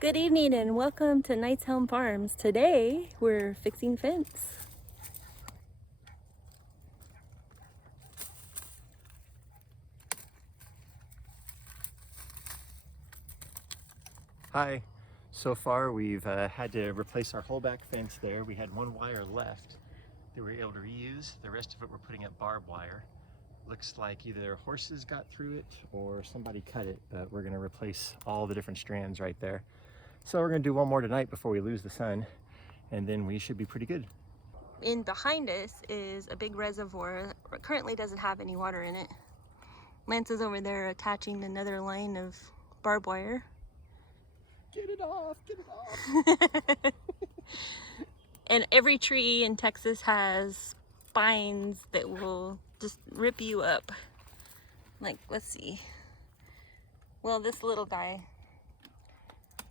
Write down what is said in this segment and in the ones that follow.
Good evening and welcome to Knight's Helm Farms. Today we're fixing fence. Hi. So far we've had to replace our whole back fence there. We had one wire left that we were able to reuse. The rest of it we're putting up barbed wire. Looks like either horses got through it or somebody cut it, but we're gonna replace all the different strands right there. So we're gonna do one more tonight before we lose the sun, and then we should be pretty good. In behind us is a big reservoir that currently doesn't have any water in it. Lance is over there attaching another line of barbed wire. Get it off, get it off. And every tree in Texas has spines that will just rip you up. Like, let's see. Well, this little guy,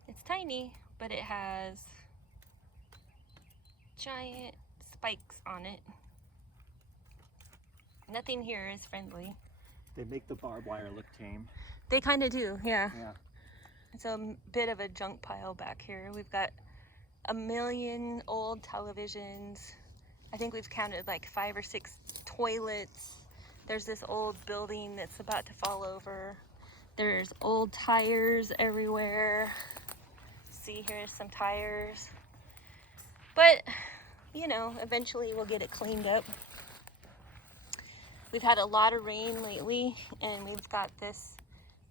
it's tiny, but it has giant spikes on it. Nothing here is friendly. They make the barbed wire look tame. They kind of do, yeah. Yeah. It's a bit of a junk pile back here. We've got a million old televisions. I think we've counted like 5 or 6 toilets. There's this old building that's about to fall over. There's old tires everywhere. See, here's some tires. But, you know, eventually we'll get it cleaned up. We've had a lot of rain lately, and we've got this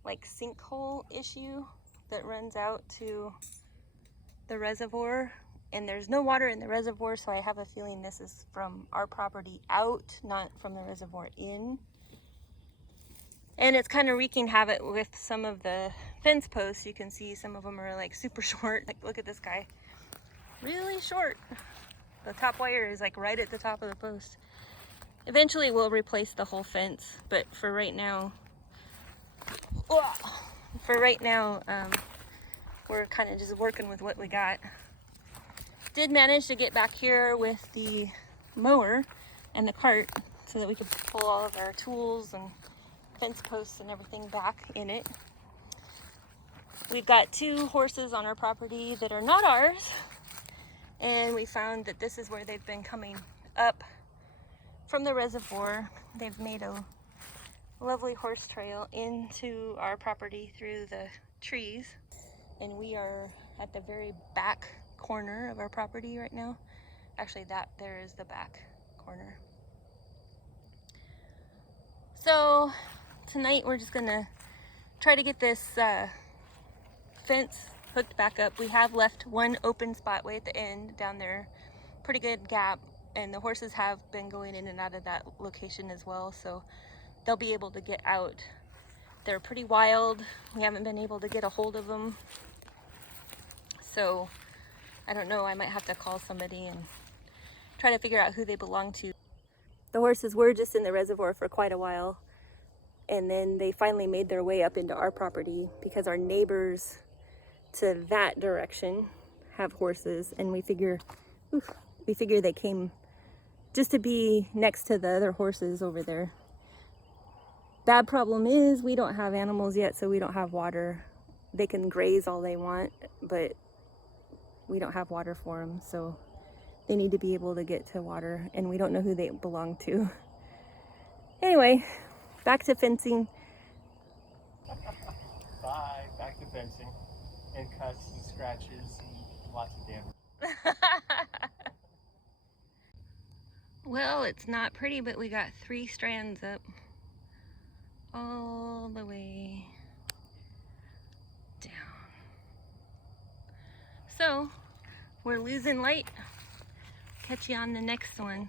like sinkhole issue that runs out to the reservoir, and there's no water in the reservoir, so I have a feeling this is from our property out, not from the reservoir in. And it's kind of wreaking havoc with some of the fence posts. You can see some of them are like super short. Like, look at this guy, really short. The top wire is like right at the top of the post. Eventually we'll replace the whole fence, but for right now, we're kind of just working with what we got. Did manage to get back here with the mower and the cart so that we could pull all of our tools and fence posts and everything back in it. We've got 2 horses on our property that are not ours, and we found that this is where they've been coming up from the reservoir. They've made a lovely horse trail into our property through the trees, and we are at the very back corner of our property right now. Actually, that there is the back corner. So tonight we're just gonna try to get this fence hooked back up. We have left one open spot way at the end down there, pretty good gap, and the horses have been going in and out of that location as well, so they'll be able to get out. They're pretty wild. We haven't been able to get a hold of them, so I don't know, I might have to call somebody and try to figure out who they belong to. The horses were just in the reservoir for quite a while, and then they finally made their way up into our property because our neighbors to that direction have horses, and we figure they came just to be next to the other horses over there. Bad problem is we don't have animals yet, so we don't have water. They can graze all they want, but we don't have water for them, so they need to be able to get to water, and we don't know who they belong to. Anyway, back to fencing. Bye, back to fencing, and cuts and scratches and lots of damage. Well, it's not pretty, but we got 3 strands up all the way down. So we're losing light. Catch you on the next one.